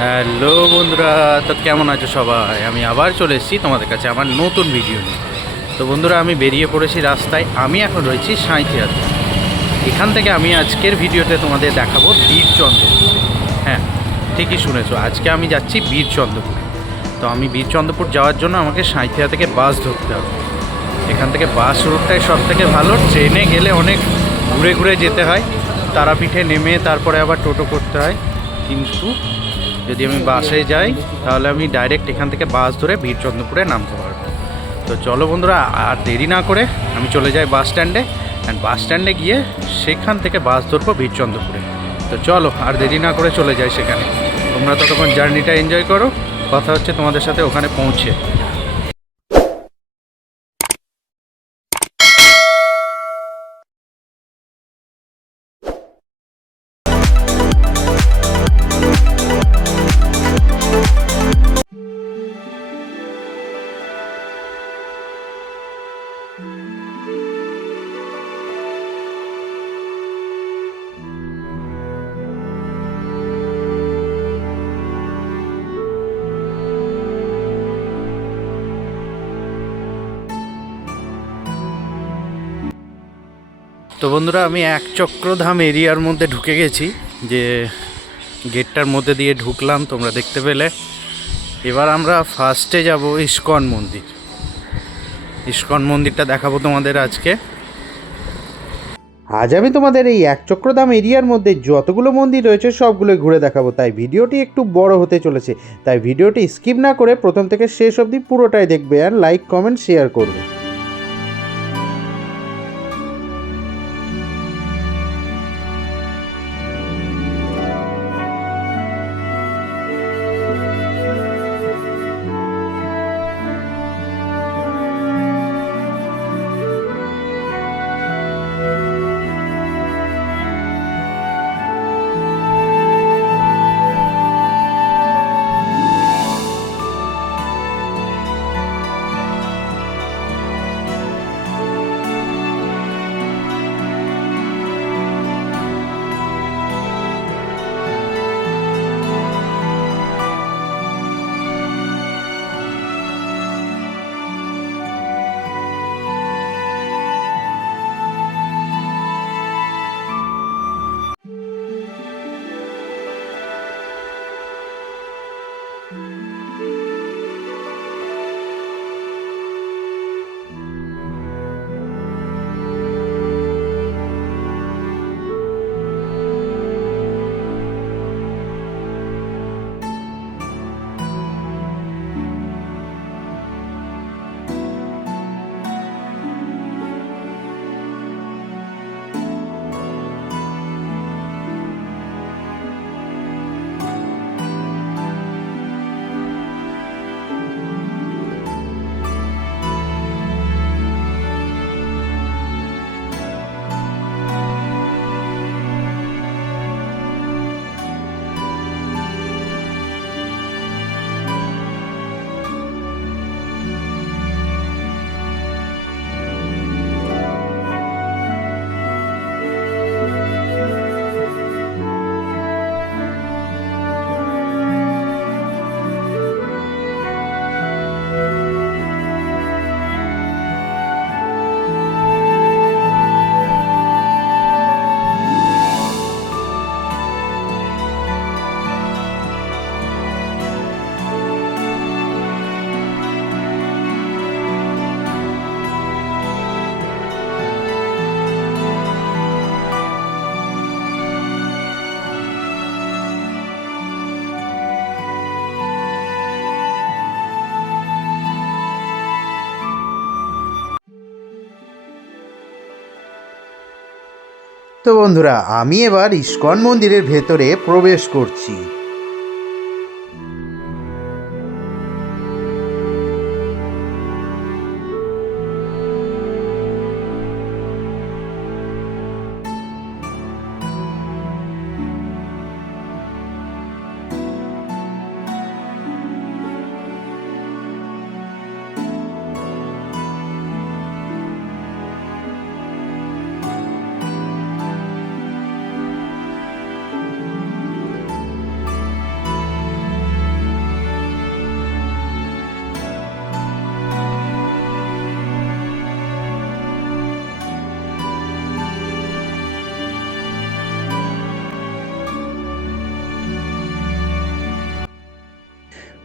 Hello বন্ধুরা, তো কেমন আছো সবাই? আমি আবার চলে এসেছি তোমাদের কাছে আমার নতুন ভিডিও নিয়ে। তো বন্ধুরা, আমি বেরিয়ে পড়েছি রাস্তায়। আমি এখন রয়েছি সাঁইথিয়াতে এখান থেকে আমি আজকের ভিডিওতে তোমাদের দেখাবো বীরচন্দ্রপুর হ্যাঁ ঠিকই শুনেছো, আজকে আমি যাচ্ছি বীরচন্দ্রপুর। তো আমি বীরচন্দ্রপুর যাওয়ার জন্য আমাকে সাঁইথিয়া থেকে বাস ধরতে হবে। এখান থেকে বাস রুটটাই সব থেকে ভালো। ট্রেনে গেলে অনেক ঘুরে ঘুরে যেতে হয়। তারাপীঠে নেমে তারপরে আবার টোটো করতে হয়। কিন্তু যদি আমি বাসে যাই, তাহলে আমি ডাইরেক্ট এখান থেকে বাস ধরে বীরচন্দ্রপুরে নামতে পারব। তো চলো বন্ধুরা, আর দেরি না করে আমি চলে যাই বাস স্ট্যান্ডে। অ্যান্ড বাস স্ট্যান্ডে গিয়ে সেখান থেকে বাস ধরবো বীরচন্দ্রপুরে। তো চলো, আর দেরি না করে চলে যাই সেখানে। তোমরা ততক্ষণ জার্নিটা এনজয় করো। কথা হচ্ছে তোমাদের সাথে ওখানে পৌঁছে। তো বন্ধুরা, আমি এক চক্রধাম এরিয়ার মধ্যে ঢুকে গেছি, যে গেটটার মধ্যে দিয়ে ঢুকলাম, তোমরা দেখতে পেলে। এবার আমরা ফার্স্টে যাব ইস্কন মন্দির। ইস্কন মন্দিরটা দেখাবো তোমাদের আজকে। আজ আমি তোমাদের এই এক চক্রধাম এরিয়ার মধ্যে যতগুলো মন্দির রয়েছে, সবগুলো ঘুরে দেখাবো। তাই ভিডিওটি একটু বড় হতে চলেছে। তাই ভিডিওটি স্কিপ না করে প্রথম থেকে শেষ অবধি পুরোটাই দেখবে আর লাইক, কমেন্ট শেয়ার করবে। তো বন্ধুরা আমি এবার ইস্কন মন্দিরের ভেতরে প্রবেশ করছি।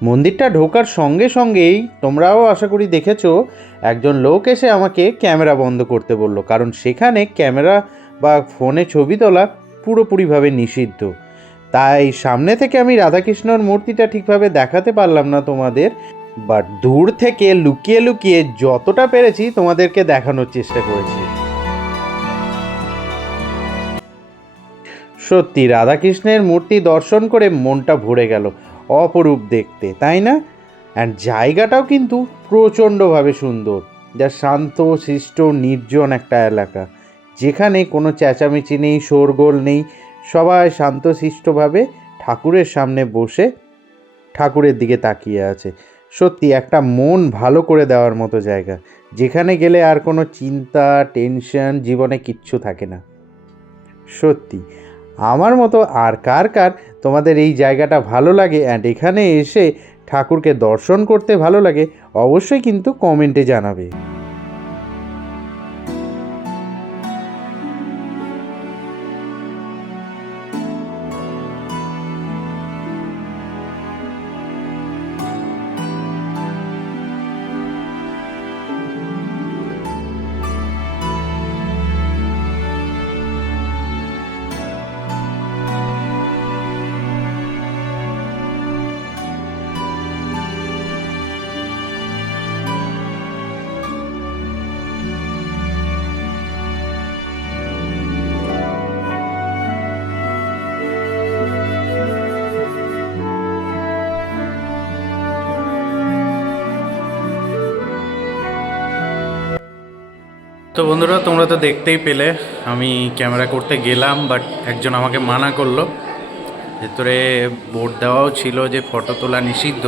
মন্দিরটা ঢোকার সঙ্গে সঙ্গেই তোমরাও আশা করি দেখেছ, একজন লোক এসে আমাকে ক্যামেরা বন্ধ করতে বলল, কারণ সেখানে ক্যামেরা বা ফোনে ছবি তোলা পুরোপুরিভাবে নিষিদ্ধ। তাই সামনে থেকে আমি রাধাকৃষ্ণর মূর্তিটা ঠিকভাবে দেখাতে পারলাম না তোমাদের বাট দূর থেকে লুকিয়ে লুকিয়ে যতটা পেরেছি তোমাদেরকে দেখানোর চেষ্টা করেছি। সত্যি রাধাকৃষ্ণের মূর্তি দর্শন করে মনটা ভরে গেল। অপরূপ দেখতে, তাই না? অ্যান্ড জায়গাটাও কিন্তু প্রচণ্ডভাবে সুন্দর। যা শান্ত শিষ্ট নির্জন একটা এলাকা। যেখানে কোনো চেঁচামেচি নেই, শোরগোল নেই। সবাই শান্তশিষ্টভাবে ঠাকুরের সামনে বসে ঠাকুরের দিকে তাকিয়ে আছে। সত্যি, একটা মন ভালো করে দেওয়ার মতো জায়গা। যেখানে গেলে আর কোনো চিন্তা, টেনশন, জীবনে কিচ্ছু থাকে না। সত্যি, আমার মতো আর কার কার তোমাদের এই জায়গাটা ভালো লাগে অ্যান্ড এখানে এসে ঠাকুরকে দর্শন করতে ভালো লাগে, অবশ্যই কিন্তু কমেন্টে জানাবে। তো বন্ধুরা, তোমরা তো দেখতেই পেলে, আমি ক্যামেরা করতে গেলাম বাট একজন আমাকে মানা করল। ভেতরে বোর্ড দেওয়াও ছিল যে ফটো তোলা নিষিদ্ধ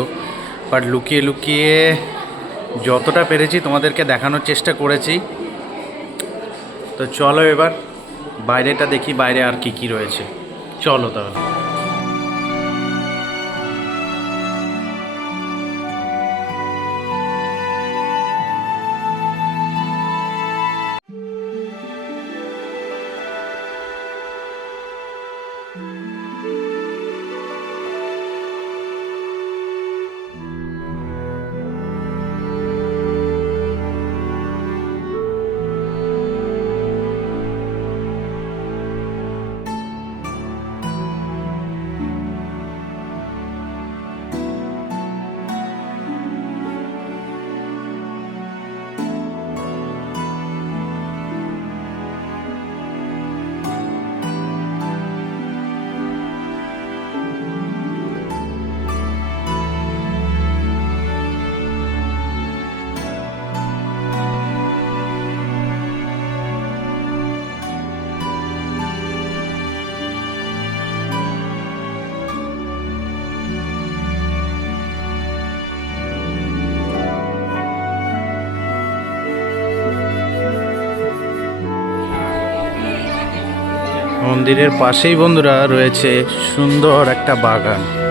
বাট লুকিয়ে লুকিয়ে যতটা পেরেছি তোমাদেরকে দেখানোর চেষ্টা করেছি। তো চলো এবার, বাইরেটা দেখি বাইরে আর কি কি রয়েছে। চলো তাহলে। মন্দিরের পাশেই বন্ধুরা রয়েছে সুন্দর একটা বাগান।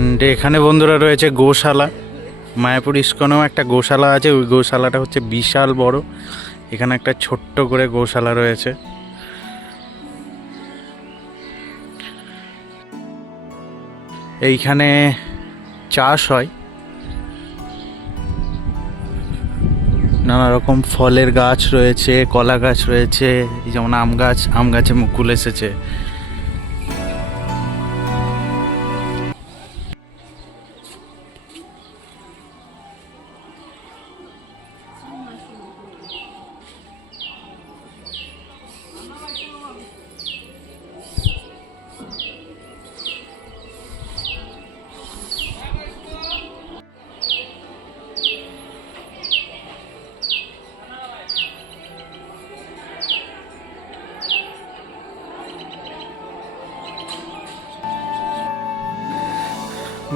অ্যান্ড এখানে বন্ধুরা রয়েছে গোশালা। মায়াপুর ইস্কনেও একটা গোশালা আছে। ওই গোশালাটা হচ্ছে বিশাল বড়। এখানে একটা ছোট্ট করে গোশালা রয়েছে। এইখানে চাষ হয়। নানা রকম ফলের গাছ রয়েছে, কলা গাছ রয়েছে যেমন আম গাছ, আম গাছে মুকুল এসেছে।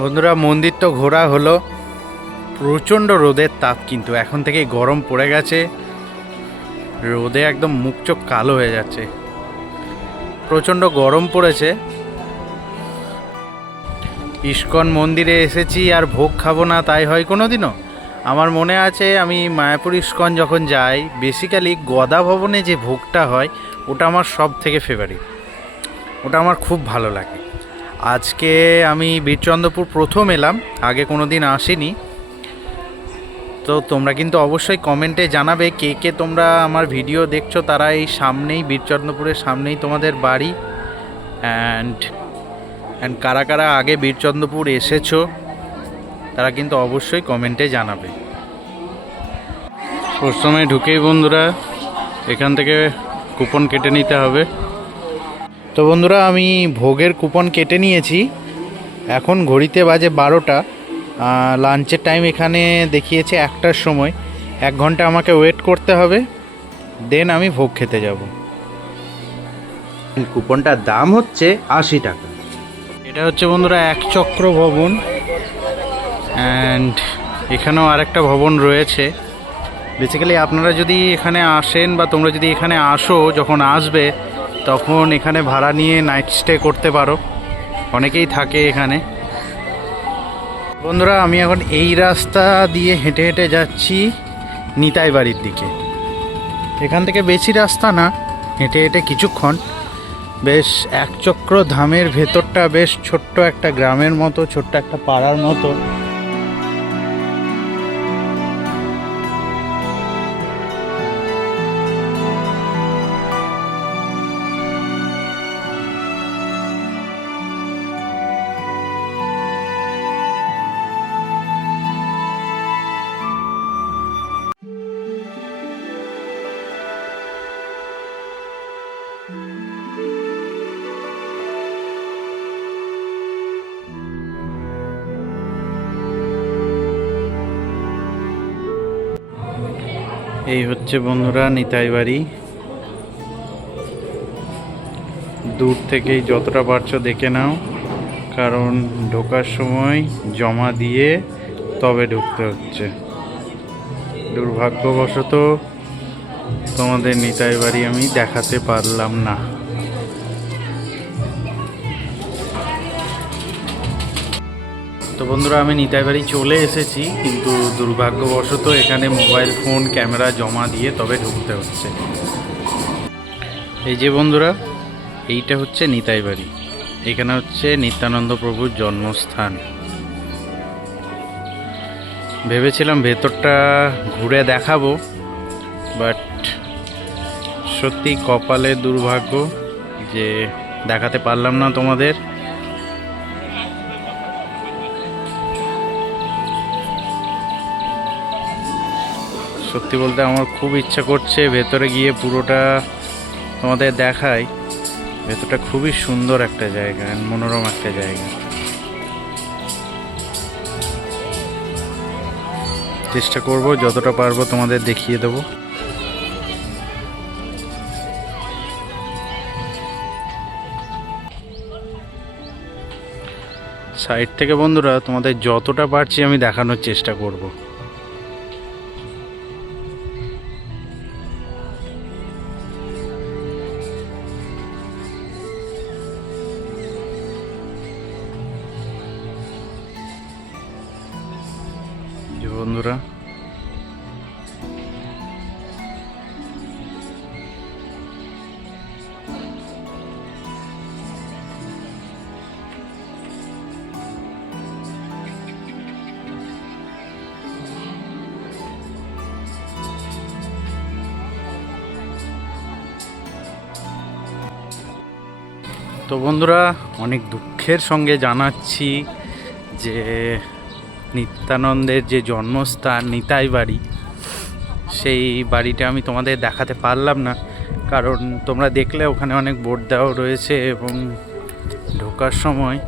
বন্ধুরা, মন্দির তো ঘোরা হলো। প্রচণ্ড রোদের তাপ কিন্তু এখন থেকে গরম পড়ে গেছে। রোদে একদম মুখ চোখ কালো হয়ে যাচ্ছে। প্রচণ্ড গরম পড়েছে। ইস্কন মন্দিরে এসেছি আর ভোগ খাব না তাই হয় কোনো দিনও আমার মনে আছে আমি মায়াপুর ইস্কন যখন যাই বেসিক্যালি গদা ভবনে যে ভোগটা হয়, ওটা আমার সব থেকে ফেভারিট ওটা আমার খুব ভালো লাগে। আজকে আমি বীরচন্দ্রপুর প্রথম এলাম, আগে কোনো দিন আসিনি। তো তোমরা কিন্তু অবশ্যই কমেন্টে জানাবে কে কে তোমরা আমার ভিডিও দেখছ, তারা এই সামনেই, বীরচন্দ্রপুরের সামনেই তোমাদের বাড়ি। অ্যান্ড অ্যান্ড কারা কারা আগে বীরচন্দ্রপুর এসেছ, তারা কিন্তু অবশ্যই কমেন্টে জানাবে। প্রথমে ঢুকেই বন্ধুরা, এখান থেকে কুপন কেটে নিতে হবে। তো বন্ধুরা আমি ভোগের কুপন কেটে নিয়েছি। এখন ঘড়িতে বাজে বারোটা। লাঞ্চের টাইম এখানে দেখিয়েছে একটার সময়। এক ঘণ্টা আমাকে ওয়েট করতে হবে। দেন আমি ভোগ খেতে যাব। কুপনটার দাম হচ্ছে আশি টাকা। এটা হচ্ছে বন্ধুরা এক চক্র ভবন। অ্যান্ড এখানেও আরেকটা ভবন রয়েছে। বেসিক্যালি আপনারা যদি এখানে আসেন বা তোমরা যদি এখানে আসো যখন আসবে তখন এখানে ভাড়া নিয়ে নাইট স্টে করতে পারো। অনেকেই থাকে এখানে। বন্ধুরা, আমি এখন এই রাস্তা দিয়ে হেঁটে হেঁটে যাচ্ছি নিতাই বাড়ির দিকে। এখান থেকে বেশি রাস্তা না, হেঁটে হেঁটে কিছুক্ষণ। বেশ একচক্র ধামের ভেতরটা বেশ ছোট্ট একটা গ্রামের মতো, ছোট্ট একটা পাড়ার মতো। এই হচ্ছে বন্ধুরা নিতাই বাড়ি। দূর থেকেই যতটা পারছ দেখে নাও, কারণ ঢোকার সময় জমা দিয়ে তবে ঢুকতে হচ্ছে। দুর্ভাগ্যবশত তোমাদের নিতাই বাড়ি আমি দেখাতে পারলাম না। তো বন্ধুরা, আমি নিতাই বাড়ি চলে এসেছি, কিন্তু দুর্ভাগ্যবশত এখানে মোবাইল ফোন, ক্যামেরা জমা দিয়ে তবে ঢুকতে হচ্ছে। এই যে বন্ধুরা, এইটা হচ্ছে নিতাই বাড়ি। এখানে হচ্ছে নিত্যানন্দ প্রভুর জন্মস্থান। ভেবেছিলাম ভেতরটা ঘুরে দেখাবো, বাট সত্যি কপালে দুর্ভাগ্য যে দেখাতে পারলাম না তোমাদের। সত্যি বলতে আমার খুব ইচ্ছা করছে ভেতরে গিয়ে পুরোটা তোমাদের দেখাই। ভেতরটা খুবই সুন্দর একটা জায়গা, মনোরম একটা জায়গা। চেষ্টা করব, যতটা পারব তোমাদের দেখিয়ে দেবো। সাইড থেকে বন্ধুরা, তোমাদের যতটা পারছি আমি দেখানোর চেষ্টা করব। বন্ধুরা। তো বন্ধুরা অনেক দুঃখের সঙ্গে জানাচ্ছি যে নিত্যানন্দের যে জন্মস্থান, নিতাই বাড়ি, সেই বাড়িটা আমি তোমাদের দেখাতে পারলাম না। কারণ তোমরা দেখলে ওখানে অনেক বোর্ড দেওয়া রয়েছে এবং ঢোকার সময়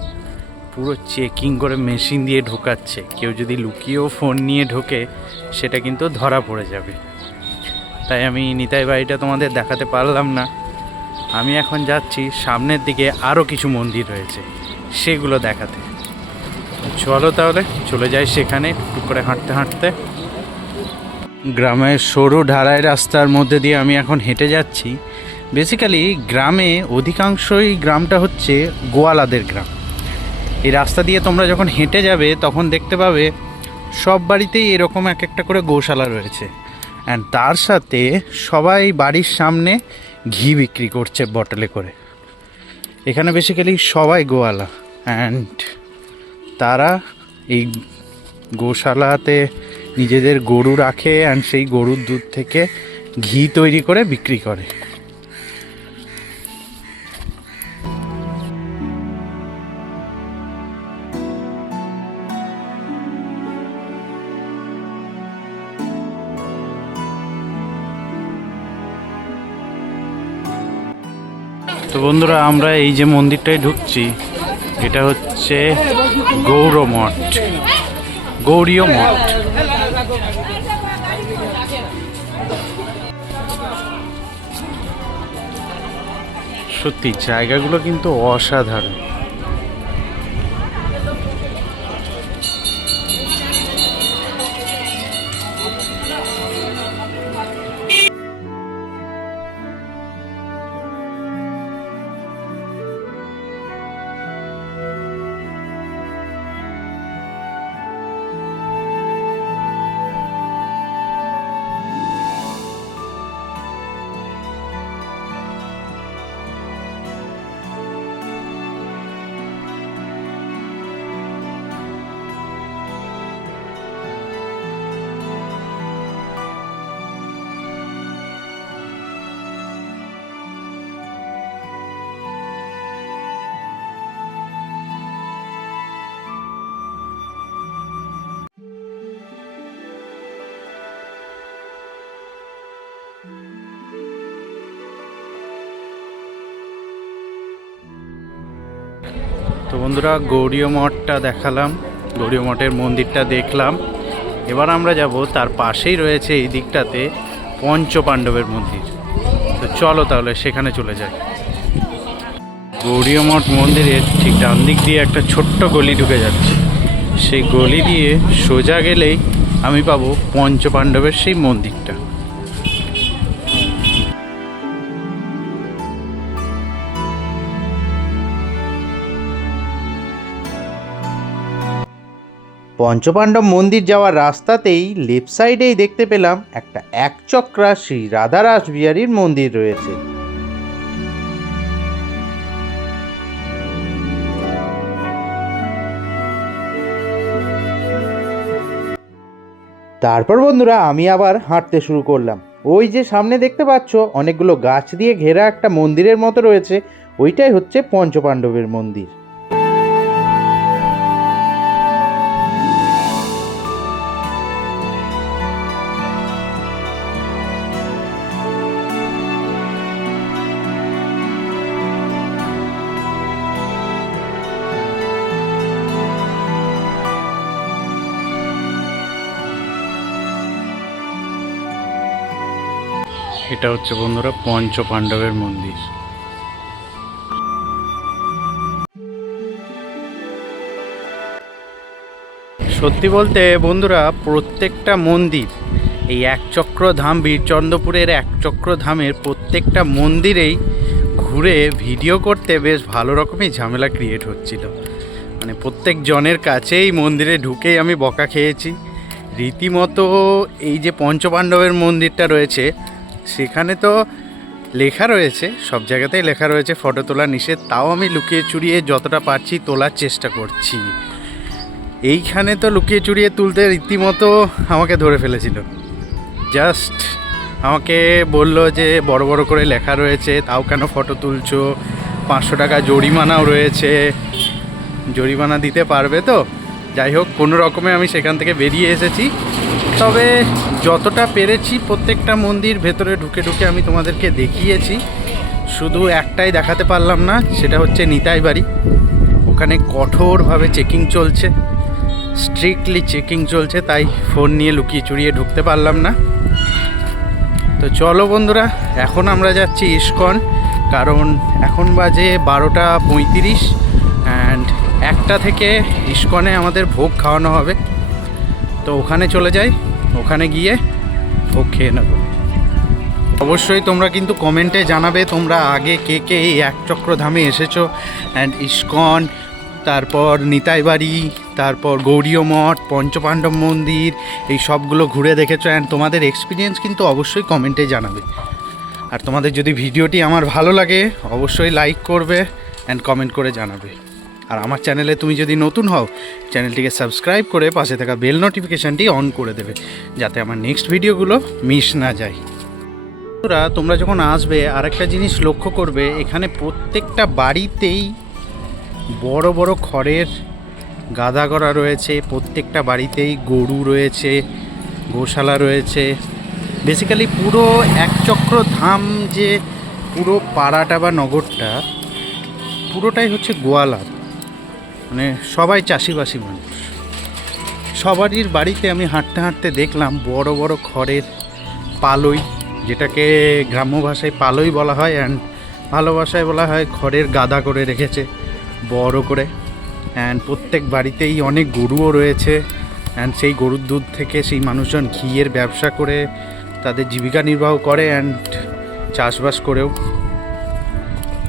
পুরো চেকিং করে মেশিন দিয়ে ঢোকাচ্ছে। কেউ যদি লুকিয়েও ফোন নিয়ে ঢোকে, সেটা কিন্তু ধরা পড়ে যাবে। তাই আমি নিতাই বাড়িটা তোমাদের দেখাতে পারলাম না। আমি এখন যাচ্ছি, সামনের দিকে আরও কিছু মন্দির রয়েছে, সেগুলো দেখাতে। চলো তাহলে, চলে যাই সেখানে টুক করে হাঁটতে হাঁটতে। গ্রামের সরু ঢালাই রাস্তার মধ্যে দিয়ে আমি এখন হেঁটে যাচ্ছি। বেসিক্যালি গ্রামে অধিকাংশই গ্রামটা হচ্ছে গোয়ালাদের গ্রাম। এই রাস্তা দিয়ে তোমরা যখন হেঁটে যাবে, তখন দেখতে পাবে সব বাড়িতেই এরকম এক একটা করে গোশালা রয়েছে। অ্যান্ড তার সাথে সবাই বাড়ির সামনে ঘি বিক্রি করছে বটলে করে। এখানে বেসিক্যালি সবাই গোয়ালা। অ্যান্ড তারা এই গোশালাতে নিজেদের গরু রাখে অ্যান্ড সেই গরুর দুধ থেকে ঘি তৈরি করে বিক্রি করে। তো বন্ধুরা, আমরা এই যে মন্দিরটায় ঢুকছি এটা হচ্ছে গৌর মঠ। গৌরীয় মঠ। সত্যি জায়গাগুলো কিন্তু অসাধারণ। তো বন্ধুরা, গৌরীয় মঠটা দেখালাম, গৌরীয় মঠের মন্দিরটা দেখলাম। এবার আমরা যাব, তার পাশেই রয়েছে এই দিকটাতে পঞ্চ পাণ্ডবের মন্দির। তো চলো তাহলে সেখানে চলে যাই। গৌরীয় মঠ মন্দিরের ঠিক ডান দিক দিয়ে একটা ছোট্ট গলি ঢুকে যাচ্ছে। সেই গলি দিয়ে সোজা গেলেই আমি পাবো পঞ্চ পাণ্ডবের সেই মন্দিরটা। পঞ্চপাণ্ডব মন্দির যাওয়ার রাস্তাতেই লেফট সাইডেই দেখতে পেলাম একটা একচক্রা শ্রী রাধারাস বিহারীর মন্দির রয়েছে। তারপর বন্ধুরা আমি আবার হাঁটতে শুরু করলাম। ওই যে সামনে দেখতে পাচ্ছ, অনেকগুলো গাছ দিয়ে ঘেরা একটা মন্দিরের মতো রয়েছে, ওইটাই হচ্ছে পঞ্চপাণ্ডবের মন্দির। এটা হচ্ছে বন্ধুরা পঞ্চ পাণ্ডবের মন্দির। সত্যি বলতে বন্ধুরা, প্রত্যেকটা মন্দির, এই একচক্র ধাম, বীরচন্দ্রপুরের একচক্র ধামের প্রত্যেকটা মন্দিরেই ঘুরে ভিডিও করতে বেশ ভালো রকমই ঝামেলা ক্রিয়েট হচ্ছিল। মানে প্রত্যেক জনের কাছেই মন্দিরে ঢুকেই আমি বকা খেয়েছি। রীতিমতো এই যে পঞ্চপাণ্ডবের মন্দিরটা রয়েছে সেখানে তো লেখা রয়েছে, সব জায়গাতেই লেখা রয়েছে, ফটো তোলা নিষেধ, তাও আমি লুকিয়ে চুরিয়ে যতটা পারছি তোলার চেষ্টা করছি। এইখানে তো লুকিয়ে চুরিয়ে তুলতে রীতিমতো আমাকে ধরে ফেলেছিল। জাস্ট আমাকে বলল যে বড় বড় করে লেখা রয়েছে, তাও কেন ফটো তুলছো? পাঁচশো টাকা জরিমানাও রয়েছে। জরিমানা দিতে পারবে তো? যাই হোক, কোনো রকমে আমি সেখান থেকে বেরিয়ে এসেছি। তবে যতটা পেরেছি প্রত্যেকটা মন্দির ভেতরে ঢুকে ঢুকে আমি তোমাদেরকে দেখিয়েছি। শুধু একটাই দেখাতে পারলাম না, সেটা হচ্ছে নিতাই বাড়ি। ওখানে কঠোরভাবে চেকিং চলছে, স্ট্রিক্টলি চেকিং চলছে, তাই ফোন নিয়ে লুকিয়ে চুরিয়ে ঢুকতে পারলাম না। তো চলো বন্ধুরা, এখন আমরা যাচ্ছি ইস্কন, কারণ এখন বাজে বারোটা পঁয়ত্রিশ অ্যান্ড একটা থেকে ইস্কনে আমাদের ভোগ খাওয়ানো হবে। তো ওখানে চলে যাই, ওখানে গিয়ে ভোগ খেয়ে নেব। অবশ্যই তোমরা কিন্তু কমেন্টে জানাবে তোমরা আগে কে কে এই একচক্র ধামে এসেছ। অ্যান্ড ইস্কন, তারপর নিতাইবাড়ি, তারপর গৌরীয় মঠ, পঞ্চপাণ্ডব মন্দির, এই সবগুলো ঘুরে দেখেছ। অ্যান্ড তোমাদের এক্সপিরিয়েন্স কিন্তু অবশ্যই কমেন্টে জানাবে। আর তোমাদের যদি ভিডিওটি আমার ভালো লাগে, অবশ্যই লাইক করবে অ্যান্ড কমেন্ট করে জানাবে। আর আমার চ্যানেলে তুমি যদি নতুন হও চ্যানেলটিকে সাবস্ক্রাইব করে পাশে থাকা বেল নোটিফিকেশানটি অন করে দেবে যাতে আমার নেক্সট ভিডিওগুলো মিস না যায়। বন্ধুরা, তোমরা যখন আসবে আরেকটা জিনিস লক্ষ্য করবে এখানে প্রত্যেকটা বাড়িতেই বড় বড় খড়ের গাদা করা রয়েছে প্রত্যেকটা বাড়িতেই গরু রয়েছে গোশালা রয়েছে। বেসিক্যালি পুরো একচক্র ধাম যে পুরো পাড়াটা বা নগরটা পুরোটাই হচ্ছে গোয়ালার। মানে সবাই চাষিবাসী মানুষ। সবারই বাড়িতে আমি হাঁটতে হাঁটতে দেখলাম বড় বড় খড়ের পালই, যেটাকে গ্রাম্য ভাষায় পালই বলা হয় অ্যান্ড ভালো ভাষায় বলা হয় খড়ের গাদা করে রেখেছে, বড় করে। অ্যান্ড প্রত্যেক বাড়িতেই অনেক গরুও রয়েছে। অ্যান্ড সেই গরুর দুধ থেকে সেই মানুষজন ঘিয়ের ব্যবসা করে তাদের জীবিকা নির্বাহ করে অ্যান্ড চাষবাস করেও।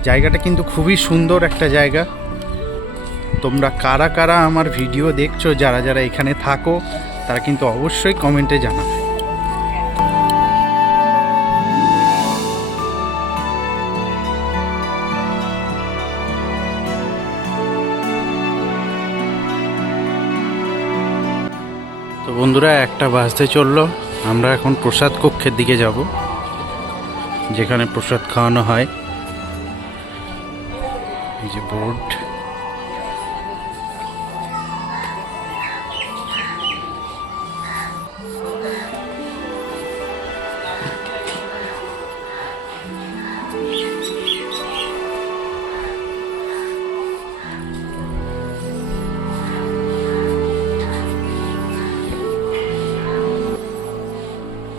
জায়গাটা কিন্তু খুবই সুন্দর একটা জায়গা। তোমরা কারা কারা আমার ভিডিও দেখছ, যারা যারা এখানে থাকো, তারা কিন্তু অবশ্যই কমেন্টে জানাবে। তো বন্ধুরা, একটা বাজতে চলল। আমরা এখন প্রসাদ কক্ষের দিকে যাব, যেখানে প্রসাদ খাওয়ানো হয়। এই যে বোর্ড।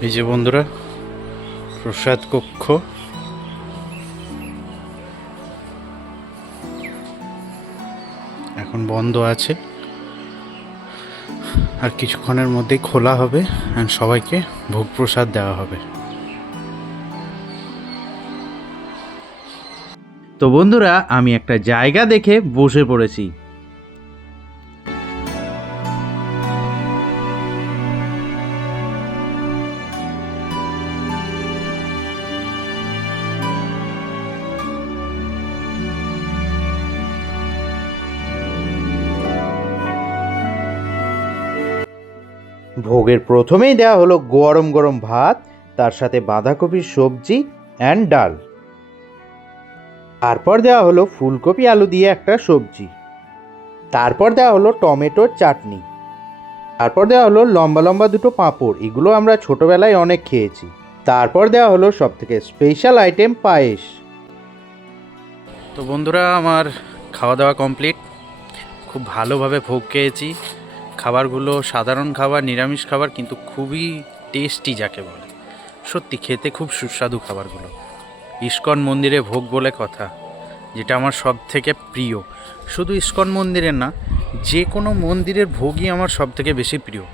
এই যে বন্ধুরা, প্রসাদ কক্ষ। এখন বন্ধ আছে। আর কিছুক্ষণের মধ্যেই খোলা হবে আর সবাইকে ভোগ প্রসাদ দেওয়া হবে। তো বন্ধুরা, আমি একটা জায়গা দেখে বসে পড়েছি। ভোগের প্রথমেই দেওয়া হলো গরম গরম ভাত, তার সাথে বাঁধাকপির সবজি অ্যান্ড ডাল। তারপর দেওয়া হলো ফুলকপি, আলু দিয়ে একটা সবজি। তারপর দেওয়া হলো টমেটোর চাটনি। তারপর দেওয়া হলো লম্বা লম্বা দুটো পাঁপড়, এগুলো আমরা ছোটোবেলায় অনেক খেয়েছি। তারপর দেওয়া হলো সব থেকে স্পেশাল আইটেম পায়েস। তো বন্ধুরা, আমার খাওয়া দাওয়া কমপ্লিট খুব ভালোভাবে ভোগ খেয়েছি। খাবারগুলো সাধারণ খাবার, নিরামিষ খাবার কিন্তু খুবই টেস্টি যাকে বলে। সত্যি খেতে খুব সুস্বাদু খাবারগুলো। ইস্কন মন্দিরে ভোগ বলে কথা, যেটা আমার সব থেকে প্রিয়। শুধু ইস্কন মন্দিরের না, যে কোনো মন্দিরের ভোগই আমার সব থেকে বেশি প্রিয়।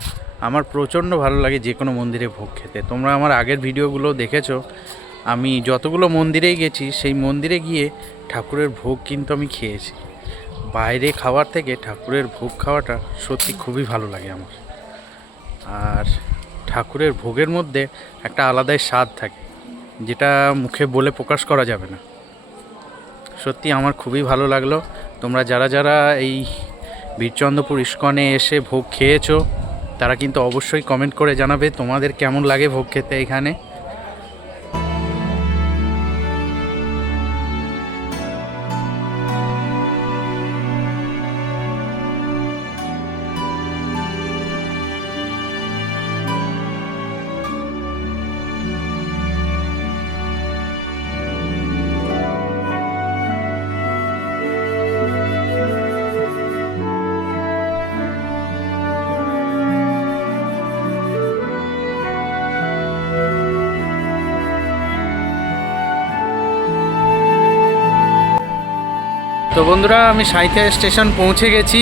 আমার প্রচণ্ড ভালো লাগে যে কোনো মন্দিরে ভোগ খেতে। তোমরা আমার আগের ভিডিওগুলো দেখেছ। আমি যতগুলো মন্দিরেই গেছি, সেই মন্দিরে গিয়ে ঠাকুরের ভোগ কিন্তু আমি খেয়েছি। বাইরে খাওয়ার থেকে ঠাকুরের ভোগ খাওয়াটা সত্যি খুবই ভালো লাগে আমার। আর ঠাকুরের ভোগের মধ্যে একটা আলাদাই স্বাদ থাকে, যেটা মুখে বলে প্রকাশ করা যাবে না। সত্যি আমার খুবই ভালো লাগল। তোমরা যারা যারা এই বীরচন্দ্রপুর ইস্কনে এসে ভোগ খেয়েছো, তারা কিন্তু অবশ্যই কমেন্ট করে জানাবে তোমাদের কেমন লাগে ভোগ খেতে এখানে। বন্ধুরা, আমি সাঁইথিয়া স্টেশন পৌঁছে গেছি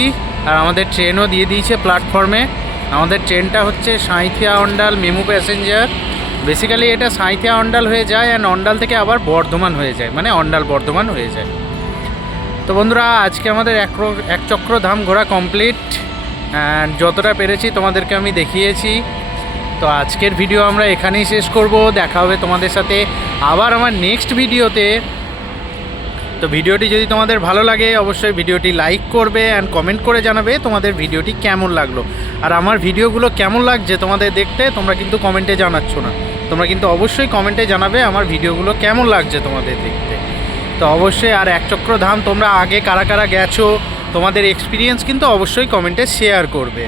আর আমাদের ট্রেনও দিয়ে দিয়েছে প্ল্যাটফর্মে। আমাদের ট্রেনটা হচ্ছে Sainthia Andal MEMU passenger. Basically এটা সাঁইথিয়া অন্ডাল হয়ে যায় অ্যান্ড অন্ডাল থেকে আবার বর্ধমান হয়ে যায় মানে অন্ডাল বর্ধমান হয়ে যায়। তো বন্ধুরা, আজকে আমাদের এক এক চক্র ধাম ঘোরা কমপ্লিট অ্যান্ড যতটা পেরেছি তোমাদেরকে আমি দেখিয়েছি। তো আজকের ভিডিও আমরা এখানেই শেষ করব। দেখা হবে তোমাদের সাথে আবার আমার নেক্সট ভিডিওতে তো ভিডিওটি যদি তোমাদের ভালো লাগে, অবশ্যই ভিডিওটি লাইক করবে অ্যান্ড কমেন্ট করে জানাবে তোমাদের ভিডিওটি কেমন লাগল। আর আমার ভিডিওগুলো কেমন লাগছে তোমাদের দেখতে, তোমরা কিন্তু কমেন্টে জানাচ্ছ না। তোমরা কিন্তু অবশ্যই কমেন্টে জানাবে আমার ভিডিওগুলো কেমন লাগছে তোমাদের দেখতে। তো অবশ্যই আর এক চক্র ধাম তোমরা আগে কারা কারা গেছো, তোমাদের এক্সপিরিয়েন্স কিন্তু অবশ্যই কমেন্টে শেয়ার করবে।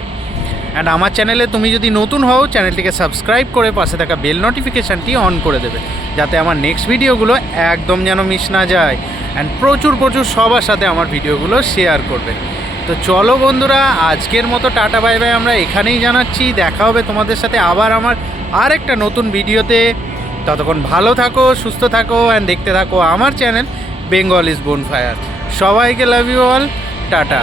অ্যান্ড আমার চ্যানেলে তুমি যদি নতুন হও চ্যানেলটিকে সাবস্ক্রাইব করে পাশে থাকা বেল নোটিফিকেশানটি অন করে দেবে, যাতে আমার নেক্সট ভিডিওগুলো একদম যেন মিস না যায়। অ্যান্ড প্রচুর প্রচুর সবার সাথে আমার ভিডিওগুলো শেয়ার করবে। তো চলো বন্ধুরা, আজকের মতো টাটা বাই বাই আমরা এখানেই জানাচ্ছি। দেখা হবে তোমাদের সাথে আবার আমার আর একটা নতুন ভিডিওতে। ততক্ষণ ভালো থাকো, সুস্থ থাকো অ্যান্ড দেখতে থাকো আমার channel Bengal is bonfire সবাইকে লাভ ইউ অল টাটা।